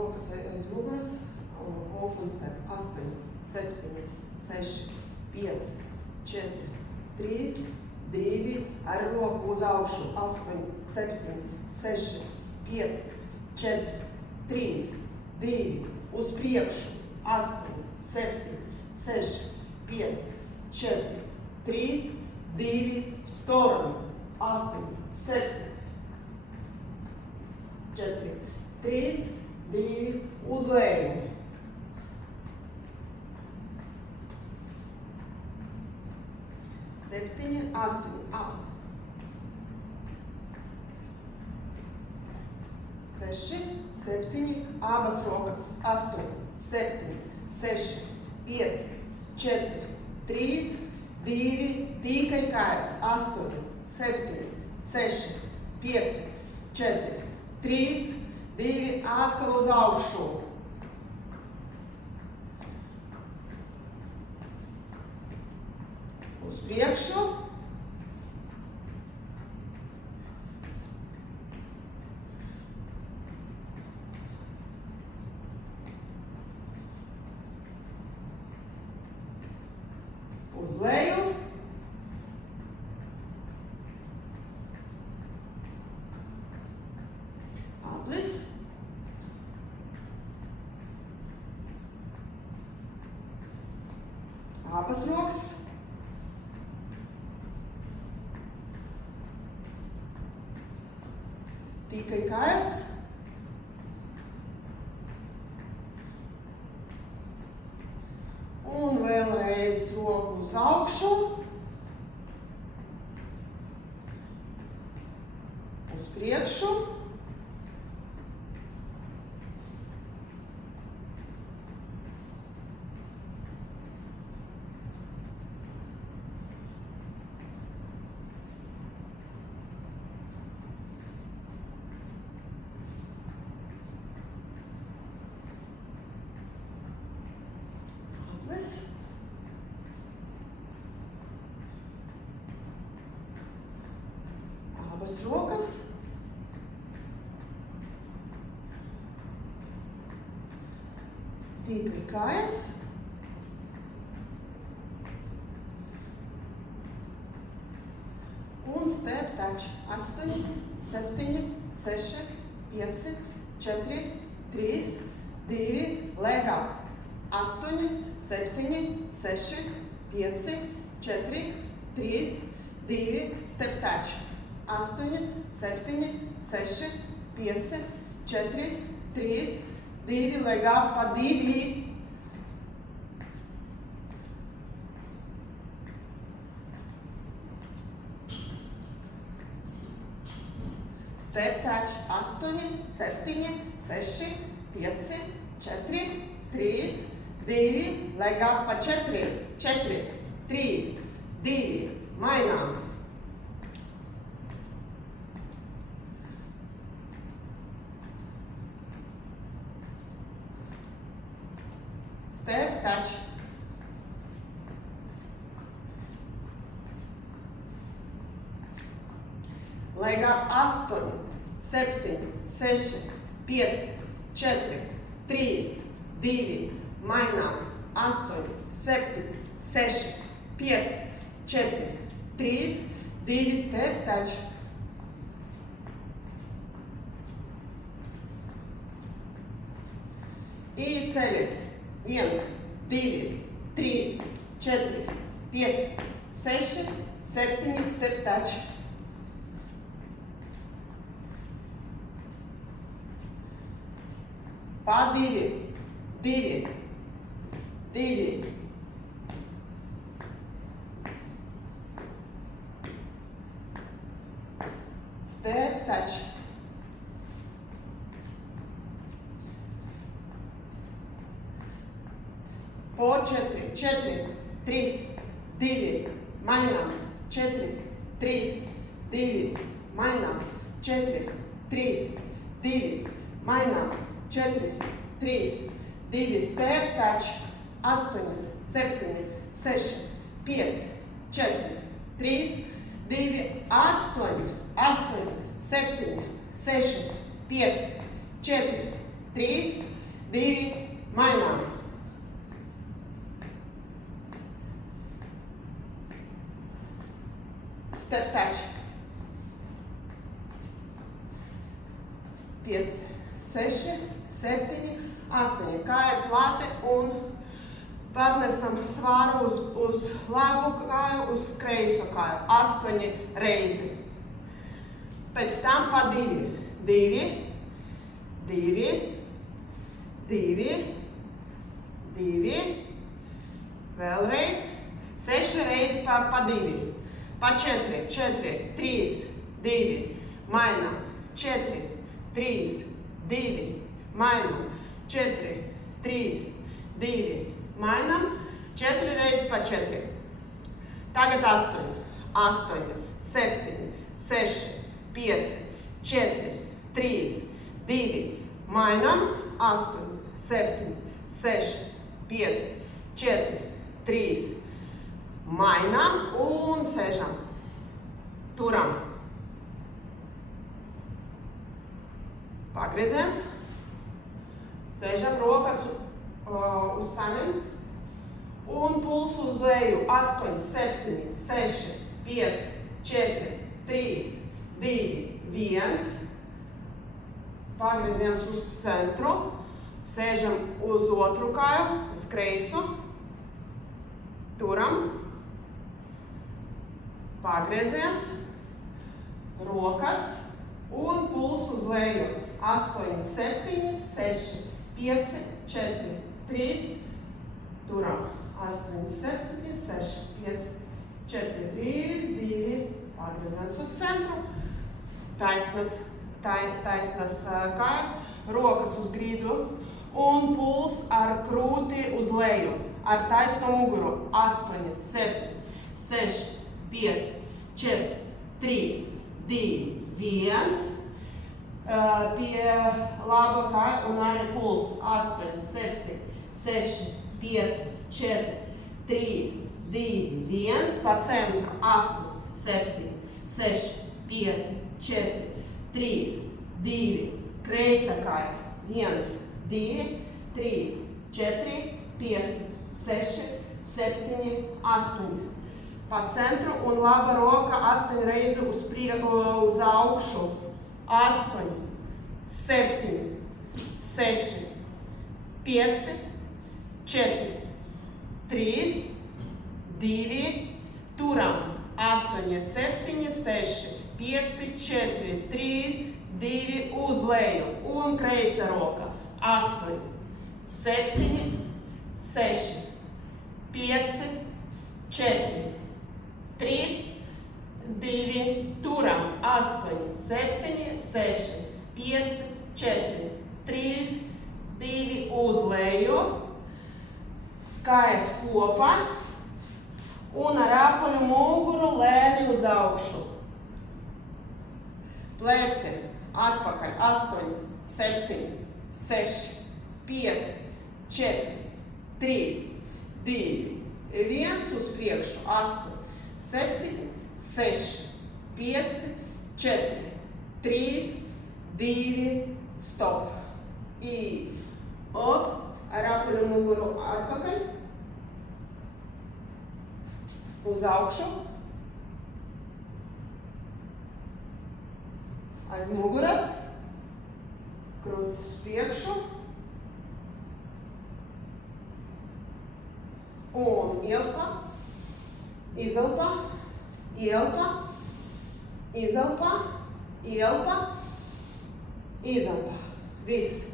rokas aiz muguras, open step, 8, 7, 6, 5, 4, 3, 2, ar roku uz augšu, 8, 7, 6, 5, 4, 3, 2, uz priekšu, 8, 7, 6, 5, 4, 3, 2, в сторону, 8, 7, 4, 3, 2, uz leju. Septiņi, 8, aplis. 6, 7, abas rokas, 8, 7, 6, 5, 4, 3, 2, tikai kājas, 8, 7, 6, 5, 4, 3, 2, atkal uz augšu. Uz priekšu. Uz leju. Aplis. Abas rokas. Tikai kājas. Un vēlreiz roku uz augšu. Uz priekšu. Abas rokas. Tikai kājas. Un step touch. 8, 7, 6, 5, 4, 3, 2, leg up. 8, 7, 6, 5, 4, 3, 2, step touch. 8, 7, 6, 5, 4, 3, 2, leg up pa 2. Step touch. 8, 7, 6, 5, 4, 3, 2, leg up pa 4, 4, 3, 2, mainām. Step touch. Leg up 8, 7, 6, 5, 4, 3, 2, mainām. 8, 7, 6, 5, 4, 3, 2, step touch. I ceļas. 1, 2, 3, 4, 5, 6, 7, step touch. Pa 2, 2, 2. Step touch. Po 4, 4, 3, 2, mainām. 4, 3, 2, mainām. 4, 3, 2, mainām. 4, 3, 2, step touch. 8, 7, 6, 5, 4, 3, 2, 8, 8, 7, 6, 5, 4, 3, 2, mainām. Step touch. 5, 6, 7, 8. Kāja plati un pārnesam svāru uz labu kāju, uz kreiso kāju. 8 reizi. Pēc tam pa 2. 2, 2, 2, 2. Vēlreiz. 6 reizi pa 2. Pa 4, 4, 3, 2, mainām. 4, 3, 2, mainām. 4, 3, 2, mainām. 4 reizes pa 4. Tagad 8, 8, 7, 6, 5, 4, 3, 2, mainām. 8, 7, 6, 5, 4, 3, mainām un sēžam. Turam. Pagrieziens. Sēžam rokas uz saņem. Un pulsu uz leju. 8, 7, 6, 5, 4, 3, 2, 1. Pagrieziens uz centru. Sēžam uz otru kāju, uz kreisu. Turam. Pagrieziens. Rokas. Un pulsu uz leju. 8, 7, 6, 5, 4, 3. Turam. 8, 7, 6, 5, 4, 3, 2. Pagrieziens uz centru. Taisnas kājas. Rokas uz grīdu. Un puls ar krūti uz leju. Ar taisno muguru. 8, 7, 6, 5, 4, 3, 2, 1. Pie laba kāja un arī puls. 8, 7, 6, 5, 4, 3, 2, 1. Pa centru. 8, 7, 6, 5, 4, 3, 2. Kreisa kāja. 1, 2, 3, 4, 5, 6, 7, 8. Pa centru un laba roka 8 reizi uz augšu. 8, 7, 6, 5, 4, 3, 2, turam. 8, 7, 6, 5, 4, 3, 2, uz leju. Un kreisa roka. 8, 7, 6, 5, 4, 3, 2, turam. 8, 7, 6, 5, 4, 3, 2, uz leju. Kājas kopā. Un ar apaļu muguru lēni uz augšu. Pleci atpakaļ. 8, 7, 6, 5, 4, 3, 2, 1. Uz priekšu. 8, 7, 6, 5, 4, 3, 2, stop. I ar apaļu muguru atpakaļ. Uz augšu. Aiz muguras. Krūtis uz priekšu. Un ielpa. Izelpa. Ielpa. Izelpa. Ielpa. Izelpa. Viss.